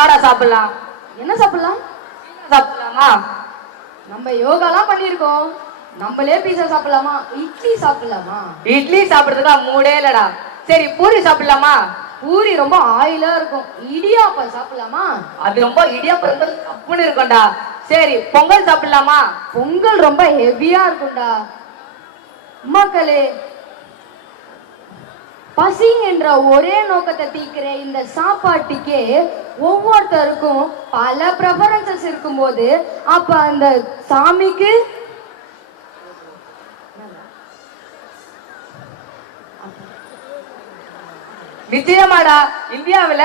வாடா சாப்பிடலாம். என்ன சாப்பிடலாம்? சாப்பிடலாமா? நம்ம யோகாலாம் பண்ணிருக்கோம். நம்மளே பீஸா சாப்பிடலாமா? இட்லி சாப்பிடலாமா? இட்லி சாப்பிடுறதுக்கா மூடே இல்லடா. சரி பூரி சாப்பிடலாமா? பூரி ரொம்ப ஆயிலா இருக்கும். இடியாப்பம் சாப்பிடலாமா? அது ரொம்ப இடியாப்பம் ரொம்ப கப்புன்னு இருக்கும்டா. சரி பொங்கல் சாப்பிடலாமா? பொங்கல் ரொம்ப ஹெவியா இருக்கும்டா. மக்களே, பசி என்ற ஒரே நோக்கத்தை தீக்கிற இந்த சாப்பாட்டுக்கே ஒவ்வொருத்தருக்கும் பல ப்ரெஃபரன்சஸ் இருக்கும்போது அப்ப அந்த சாமிக்கு நிச்சயமாடா இந்தியாவுல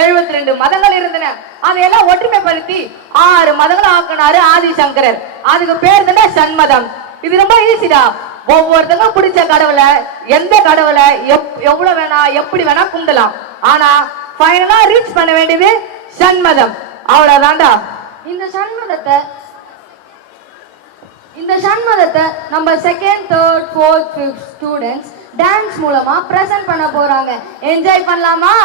72 மதங்கள் இருந்தன. அதையெல்லாம் ஒற்றுமைப்படுத்தி 6 மதங்களை ஆக்கினாரு ஆதிசங்கரர். அதுக்கு பேர் தானே சண்மதம். இது ரொம்ப ஈஸிடா. ஒவ்வொருத்தங்க பிடிச்ச கடவுளை, எந்த கடவுளை எவ்வளவு வேணா எப்படி வேணா கும்பிடலாம். ஆனா ஃபைனலா ரீச் பண்ண வேண்டியது சண்மதம். அவ்வளவுதான்டா. இந்த சண்மதத்தை நம்ம second, third, fourth, fifth students dance மூலமா பிரசன்ட் பண்ண போறாங்க. என்ஜாய் பண்ணலாமா?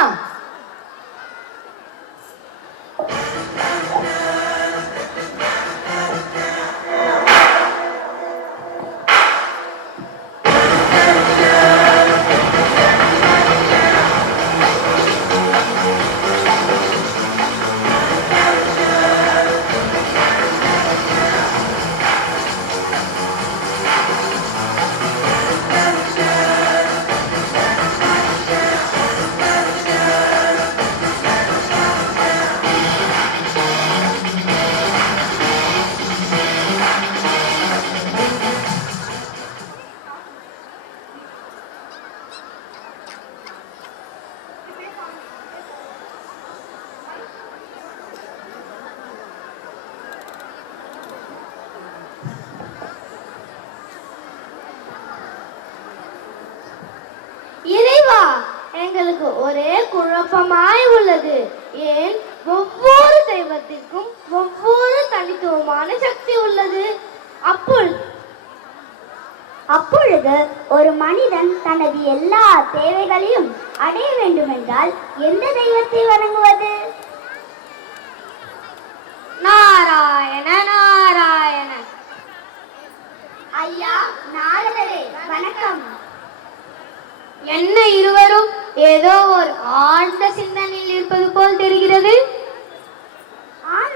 இறைவா, எங்களுக்கு ஒரே குழப்பமாய் உள்ளது. ஏன் ஒவ்வொரு தெய்வத்திற்கும் ஒவ்வொரு தனித்துவமான சக்தி உள்ளது? அப்பொழுது ஒரு மனிதன் தனது எல்லா தேவைகளையும் அடைய வேண்டுமென்றால் எந்த தெய்வத்தை வணங்குவது? நாராயண நாராயண. ஐயா நாரதரே, வணக்கம். என்ன இருவரும் ஏதோ ஒரு ஆழ்ந்த சிந்தனையில் இருப்பது போல் தெரிகிறது.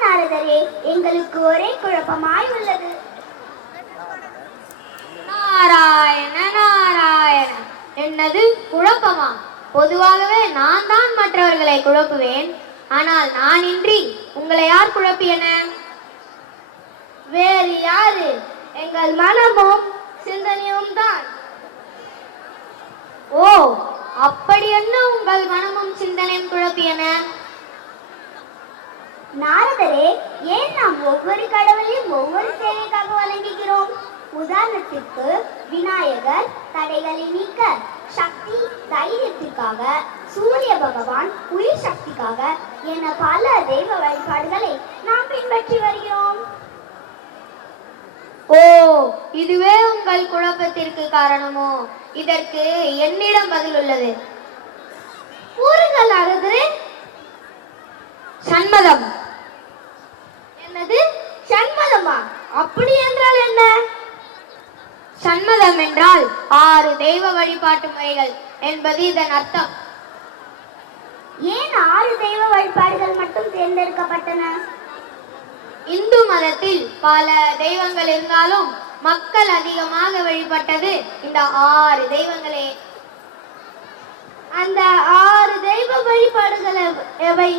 நாரதரே, எங்களுக்கு ஒரே குழப்பமாய் உள்ளது. நாராயண நாராயண. என்னது குழப்பமா? பொதுவாகவே நான் தான் மற்றவர்களை குழப்புவேன். ஆனால் நான் இன்றி உங்களை யார் குழப்பியன? வேறு யாரு? எங்கள் மனமும் சிந்தனையும் தான். ஓ, அப்படி என்ன உங்கள் மனமும் சிந்தனையும் குழப்பியன? நாரதரே, ஏன் நாம் ஒவ்வொரு கடவுளையும் ஒவ்வொரு தேவைக்காக வணங்குகிறோம்? உதாரணத்திற்கு விநாயகர் தடைகளை நீக்க, சக்தி தைரியத்திற்காக, சூரிய பகவான் உயிர் சக்திக்காக என பல தெய்வ வழிபாடுகளை நாம் பின்பற்றி வருகிறோம். ஓ, இதுவே உங்கள் குழப்பத்திற்கு காரணமோ? இதற்கு என்னிடம் பதில் உள்ளது. கூறுங்கள் நாரதரே. சண்மதம். என்னது சண்மதமா? அப்படி என்றால் என்ன? சண்மதம் என்றால் 6 தெய்வ வழிபாட்டு முறைகள் என்பது இதன் அர்த்தம். ஏன் 6 தெய்வ வழிபாடுகள் மட்டும் தேர்ந்தெடுக்கப்பட்டன? இந்து மதத்தில் பல தெய்வங்கள் இருந்தாலும் மக்கள் அதிகமாக வழிபட்டது இந்த 6 தெய்வங்களே. அந்த 6 தெய்வ வழிபாடுகள் எவை?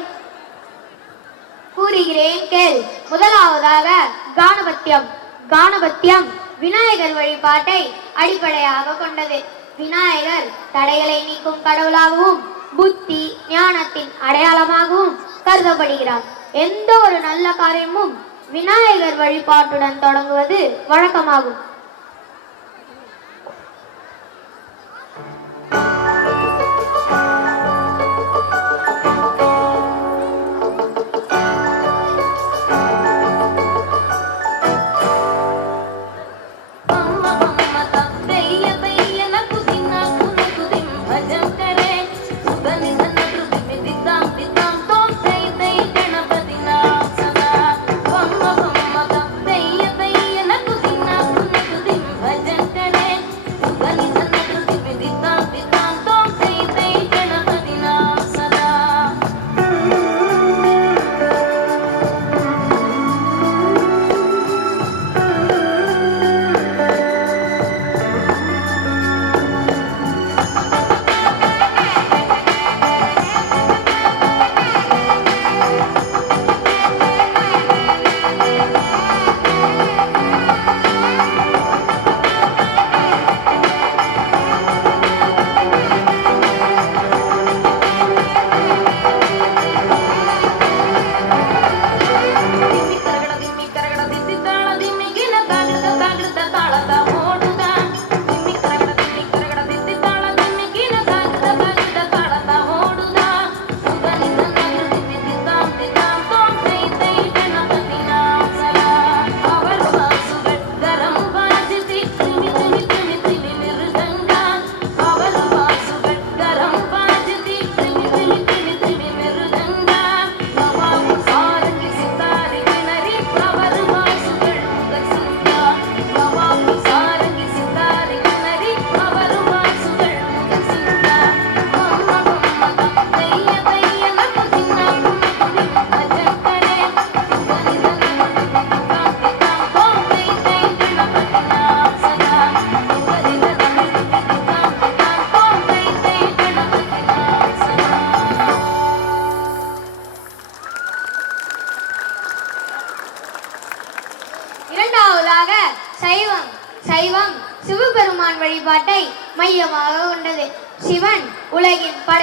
கூறுகிறேன் கேள். முதலாவதாக காணபத்தியம். காணபத்தியம் விநாயகர் வழிபாட்டை அடிப்படையாக கொண்டது. விநாயகர் தடைகளை நீக்கும் கடவுளாகவும் புத்தி ஞானத்தின் அடையாளமாகவும் கருதப்படுகிறார். எந்த ஒரு நல்ல காரியமும் விநாயகர் வழிபாட்டுடன் தொடங்குவது வழக்கமாகும். Jam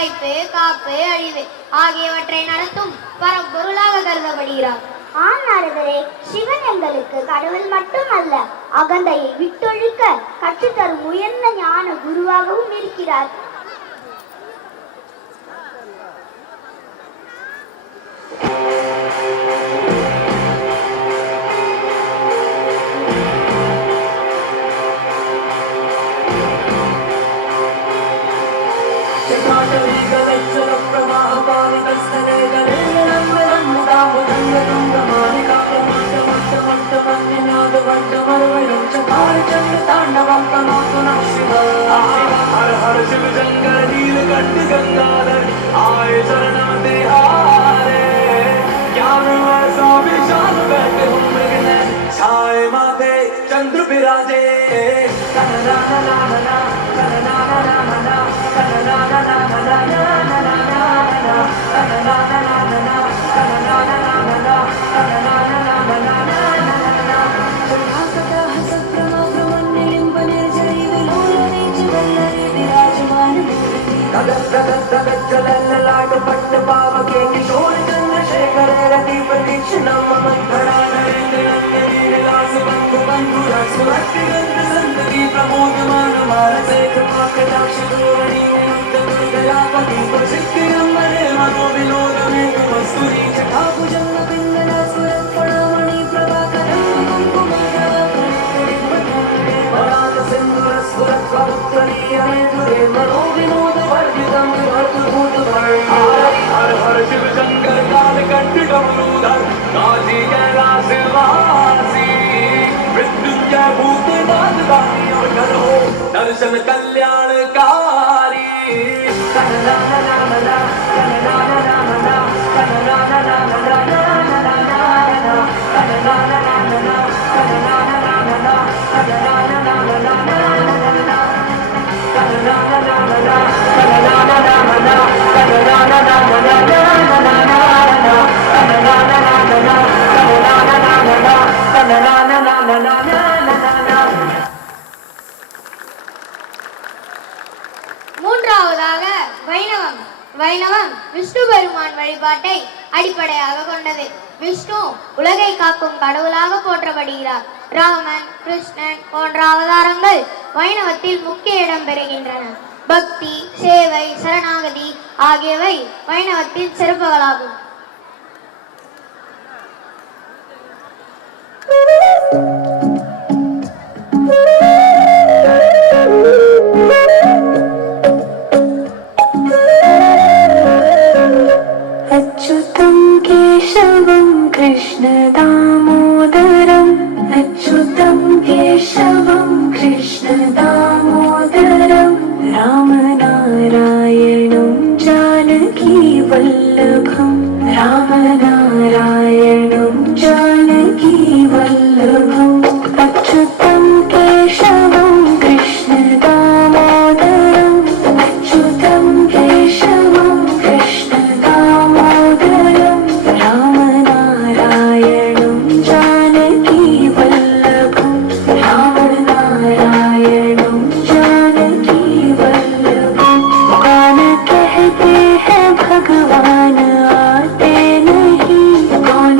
படைப்பு, காப்பு, அழிவு ஆகியவற்றை நடத்தும் பரம்பொருளாக கருதப்படுகிறார். நாரதரே, சிவன் எங்களுக்கு கடவுள் மட்டுமல்ல, அகந்தையை விட்டொழிக்க கற்றுத்தரும் உயர்ந்த ஞான குருவாகவும் இருக்கிறார். हर हर शिव जंगल नीलकंठ गंगाधर आए शरणम तिहारे, ज्ञान ऐसा विशाल बैठे हो मृगनयन छाए माथे चंद्र विराजे। पट्ट पावके किशोर चंद्रशेखर रति प्रतीक्षणम मंगला नरेंद्र लीलास बंधु बंधु रसवत्ति गंध संतति प्रमोदमान मानसे कृपाकटाक्ष धोरणी दुर्गयापति प्रसिद्धि नंबरे मनो विनोद में कस्तूरी चटा भुजंग पिंगला सुरपणामणि प्रभाकर कुंकुमार सिंधुर सुरत पवित्रीय तुरे मनो विनोद वर्जितम अद्भुत हर हर शिव शंकर काल कंठ डमरूधर काशी कैलाश वासी मृत्युंजय भूतनाथ दानी और करो दर्शन कल्याणकारी। மூன்றாவதாக வைணவம். வைணவம் விஷ்ணு பெருமான் வழிபாட்டை அடிப்படையாக கொண்டது. விஷ்ணு உலகை காக்கும் கடவுளாக போற்றப்படுகிறார். ராமன், கிருஷ்ணன் போன்ற அவதாரங்கள் வைணவத்தில் முக்கிய இடம் பெறுகின்றன. பக்தி, சேவை, சரணாகதி ஆகியவை வைணவத்தின் சிறப்புகளாகும். अच्युतं केशवं कृष्ण दामोदरम् अच्युतं केशवं कृष्ण दामोदरम् रामनारायणं जानकी वल्लभम् रामनारायणं जानकी वल्लभम् अच्युतं केशवं कृष्ण दामोदरम् अच्युतं केशवं कृष्ण दामोदरम् रामनारायणं जानकी वल्लभम् रामनारायणं जानकी वल्लभम्। कौन कहते हैं भगवान आते नहीं, कौन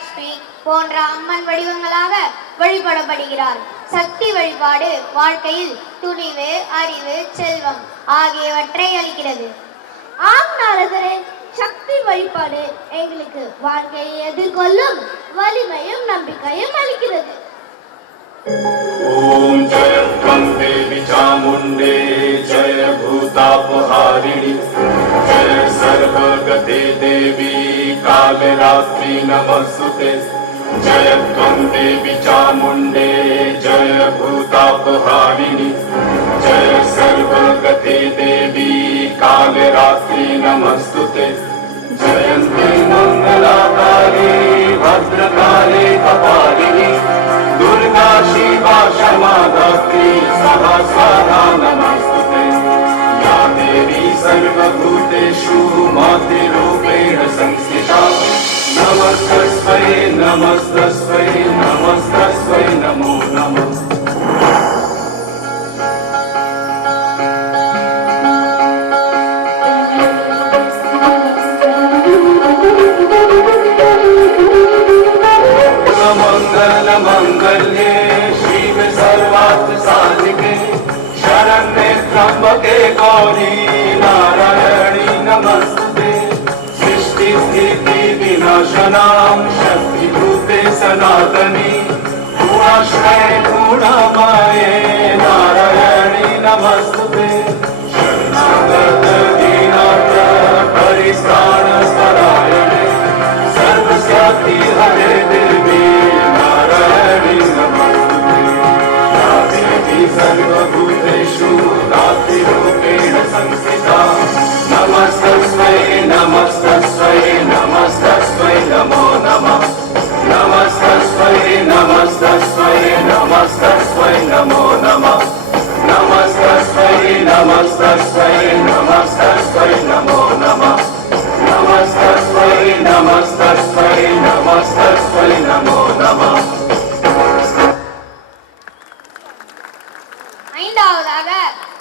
மகாலட்சுமி போன்ற அம்மன் வடிவங்களாக வழிபடப்படுகிறார். சக்தி வழிபாடு வாழ்க்கையில் துணிவு, அறிவு, செல்வம் ஆகியவற்றை அளிக்கிறது. ஆம் நாரதரே, சக்தி வழிபாடு எங்களுக்கு வாழ்க்கையை எதிர்கொள்ளும் வலிமையும் நம்பிக்கையும் அளிக்கிறது. ॐ जय त्वं देवी चामुण्डे जय भूतापहारिणि जय सर्वगते देवी कालरात्रि नमस्तुते जय त्वं देवी चामुण्डे जय भूतापहारिणि जय सर्वगते देवी कालरात्रि नमस्तुते जयन्ते मङ्गलाकाले भद्रकाले कपालिनी दुर्गा शिवा क्षमा धात्री सहस्रा नमस्तुते या देवी सर्वभूतेषु मातृरूपेण संस्थिता नमस्तस्मै नमस्तस्मै नमस्तस्मै नमो नमः. मंगल्ये शिव सर्वार्थ साधिके शरण्ये त्र्यंबके गौरी नारायणी नमस्ते सृष्टि स्थिति विनाशनां शक्तिभूते सनातनी गुणाश्रये गुणमाये नारायणी नमस्ते शरणागत दीनार्थ परित्राण परायणे सर्वस्याति हरे देवी नारायणी नमस्ते या देवी सर्वभूतेषु नातिरूपेण संस्थिता नमस्तस्मै नमस्तस्मै नमस्तस्मै नमो नमः नमस्तस्मै नमस्तस्मै नमस्तस्मै नमो नमः नमस्तस्मै नमस्तस्मै नमस्तस्मै नमो नमः नमस्तस्मै नमस्तस्मै नमस्तस्मै नमो नमः. ஐந்தாவதாக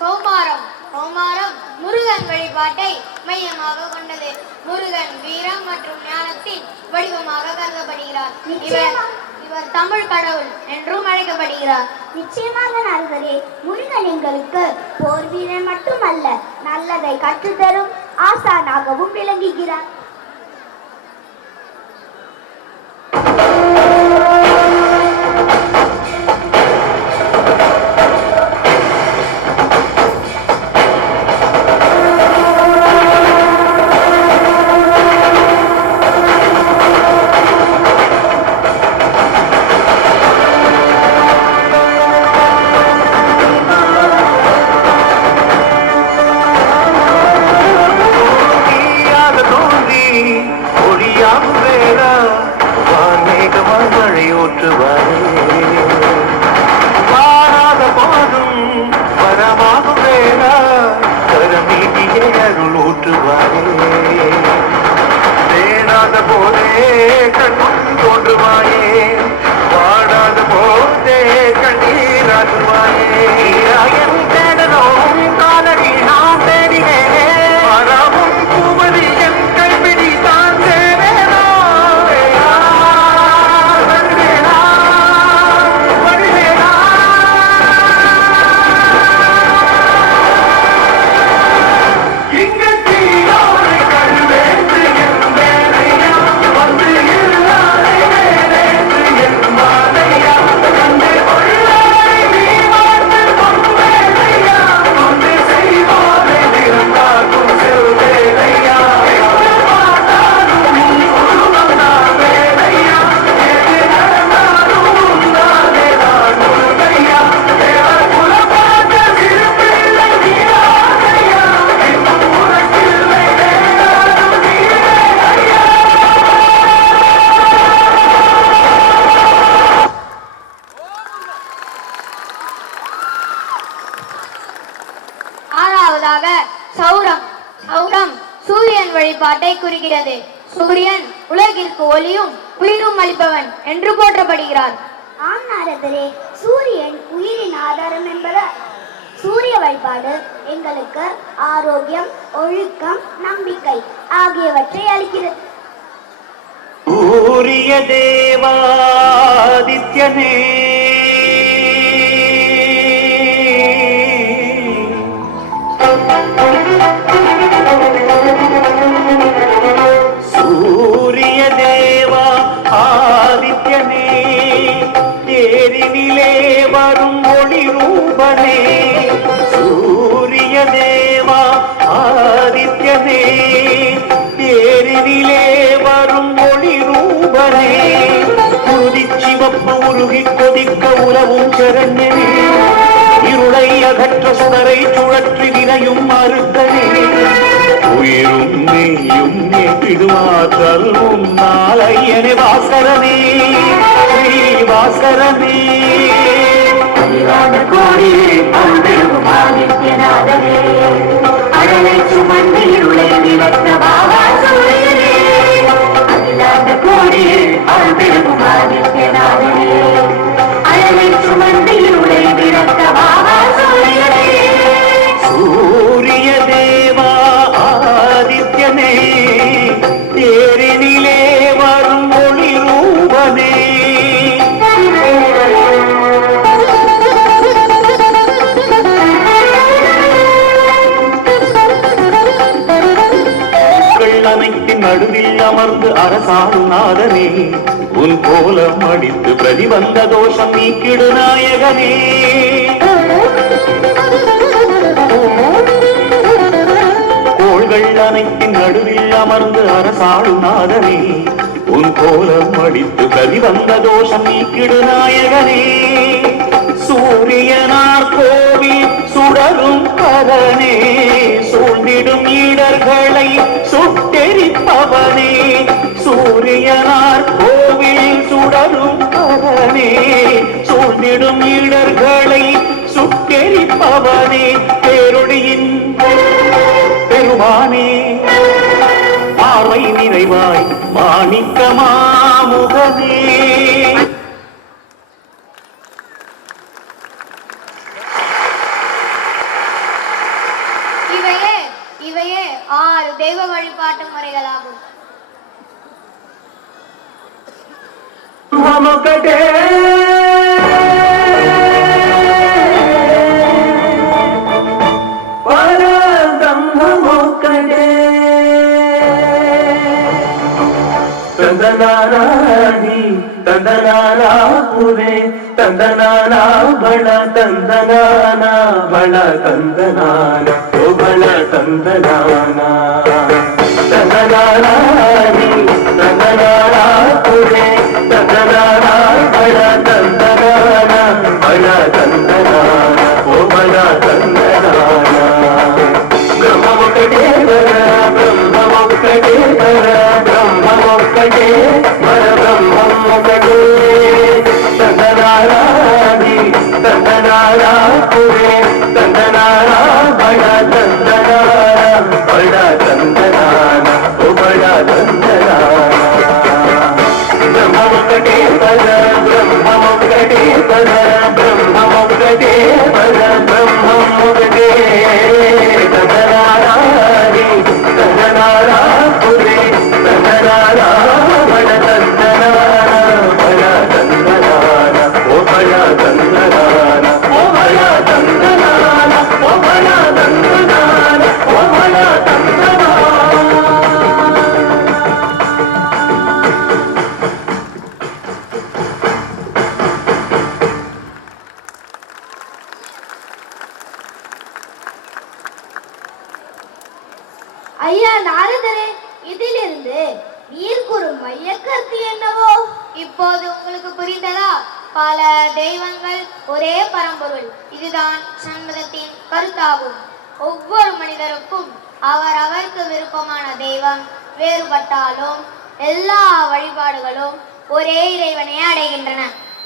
கௌமாரம். கௌமாரம் முருகன் வழிபாட்டை மையமாக கொண்டது. முருகன் வீரம் மற்றும் ஞானத்தின் வடிவமாக கருதப்படுகிறார். இவர் தமிழ் கடவுள் என்றும் அழைக்கப்படுகிறார். நிச்சயமாக நாரதரே, முருகன் எங்களுக்கு போர் வீரன் மட்டுமல்ல, நல்லதை கற்றுத்தரும் ஆசானாகவும் விளங்குகிறார். சௌரம். சௌரம் சூரியன் வழிபாட்டை குறிக்கிறது. சூரியன் உலகிற்கு ஒளியும் உயிரும் அளிப்பவன் என்று போற்றப்படுகிறார். ஆம் நாரதரே, சூரியன் உயிரின் ஆதாரம் என்பதால் சூரிய வழிபாடு எங்களுக்கு ஆரோக்கியம், ஒழுக்கம், நம்பிக்கை ஆகியவற்றை அளிக்கிறது. சூரிய தேவாதித்யனே சூரிய தேவா ஆதித்யனே தேரினிலே வரும் ஒளி ரூபனே சூரிய தேவா ஆதித்யனே தேரினிலே வரும் ஒளி ரூபனே சிவப்பு உருகி கொதிக்க உலவும் சரண்யனே இருளை அகற்ற சுடரை சுழற்றி வினையும் மறுத்தனே உயிரும் நெய்யும் நேற்றிடுமாற்றல் உன்னால் ஐயனே பாஸ்கரனே பாஸ்கரனே கோடி அருள்பெரும் ஆதித்யநாதனே அழலை சுமந்து இருளை விளக்க பாபா சூரியனே அகிலாண்ட கோடி அருள்பெரும் ஆதித்யநாதனே அழலை சுமந்து இருளை விளக்க பாபா சூரியனே சூரிய தேவா ஆதித்யனே தேரினிலே வரும் ஒளி ரூபனே அனைத்தின் நடுவில் அமர்ந்து அரசாடும் நாதனே உன் கோலம் அடித்து பிரதிபந்த தோஷம் நீக்கிடு நாயகனே கோள்கள் அனைத்தின் நடுவில் அமர்ந்து அரசாடும் நாதனே உன் கோலம் அடித்து பிரதிபந்த தோஷம் நீக்கிடு நாயகனே சூரியனார் கோவில் சுடரும் பரனே சூழ்ந்திடும் ஈடர்களை சுட்டெரிப்பவனே சூரியனார் கோவில் சுடரும் பரனே சூழ்ந்திடும் ஈடர்களை சுட்டெரிப்பவனே பேரொழியின் பெருமானே பார்வை நிறைவாய் மாணிக்க மாமுகனே இவையே 6 தெய்வ வழிபாட்டு முறைகளாகும். தந்தனாராதி தந்தனாரா புரே தந்தனாரா பல தந்தனானா பல தந்தனானா ஓ பல தந்தனானா தந்தனாராதி தந்தனாரா புரே தந்தனாரா பல தந்தனானா பல தந்தனானா ஓ பல தந்தனானா பிரம்மமுக்கடேவர பிரம்மமுக்கடேவர பிரம்மமுக்கடே பரபிரம்மமுக்கடே தந்தனாராதி தந்தனாரா புரே தந்தனாரா பட தந்தனாரா பட தந்தனானா ஓ பட தந்தனானா பிரம்மமுக்கடே பர பிரம்மமுக்கடே பர பிரம்மமுக்கடே பர பிரம்மமுக்கடே தந்தனாராதி தந்தனாரா புரே தந்தனாரா பட தந்தனானா பட தந்தனானா ஓ பட தந்தனானா ஓ பட தந்தனானா ஓ பட தந்தனானா ஓ பட தந்தனானா ஐயா நாரதரே, இதிலிருந்து நீர் கூறும் மைய கருத்து என்னவோ? இப்போது உங்களுக்கு புரிந்ததா? பல தெய்வங்கள் ஒரே பரம்பொருள், இதுதான் சண்மதத்தின் கருத்தாகும். ஒவ்வொரு மனிதருக்கும் அவருக்கு விருப்பமான தெய்வம் வேறுபட்டாலும் எல்லா வழிபாடுகளும் ஒரே இறைவனை அடைகின்றன.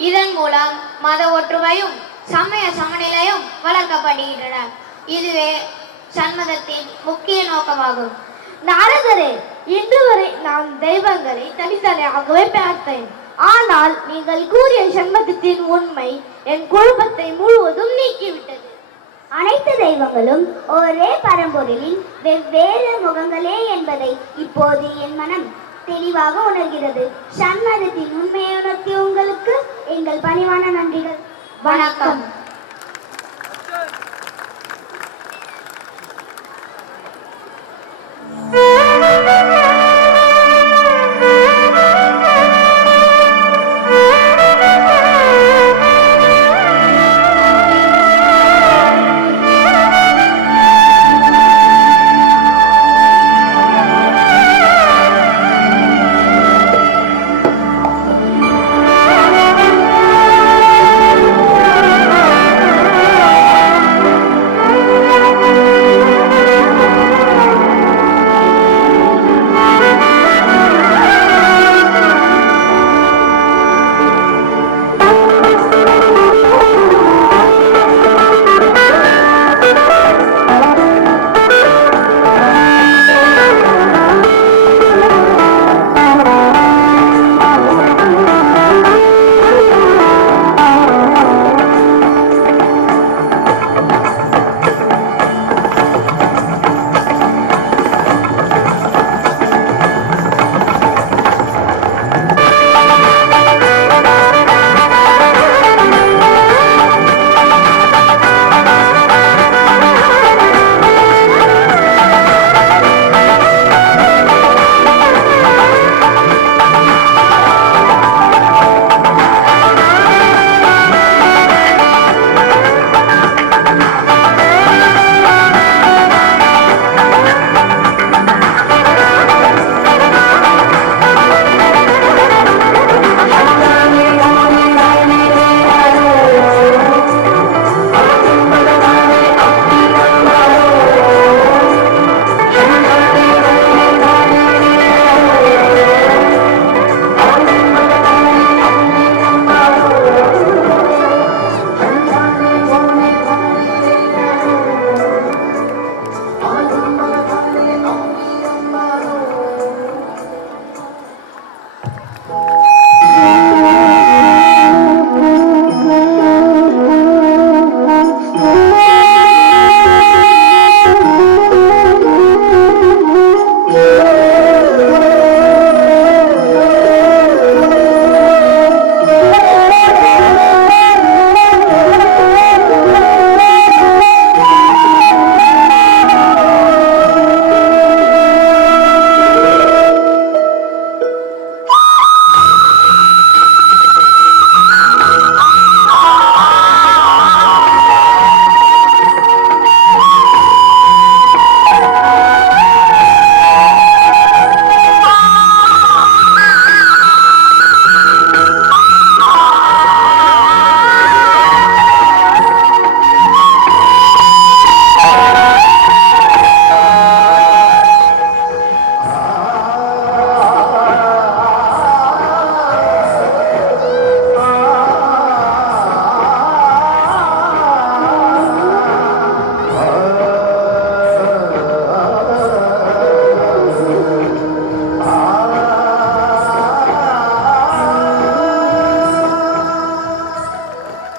இதன் மூலம் மத ஒற்றுமையும் சமய சமநிலையும் வளர்க்கப்படுகின்றன. இதுவே சண்மதத்தின் முக்கிய நோக்கமாகும். நாரதரே, இன்று வரை நான் தெய்வங்களை தனித்தனியாகவே பார்த்தேன். ஆனால் நீங்கள் கூறிய சண்மதத்தின் உண்மை என் குழப்பத்தை முழுவதும் நீக்கிவிட்டது. அனைத்து தெய்வங்களும் ஒரே பரம்பொருளின் வெவ்வேறு முகங்களே என்பதை இப்போது என் மனம் தெளிவாக உணர்கிறது. சண்மதத்தின் உண்மையை உணர்த்திய உங்களுக்கு எங்கள் பணிவான நன்றிகள். வணக்கம்.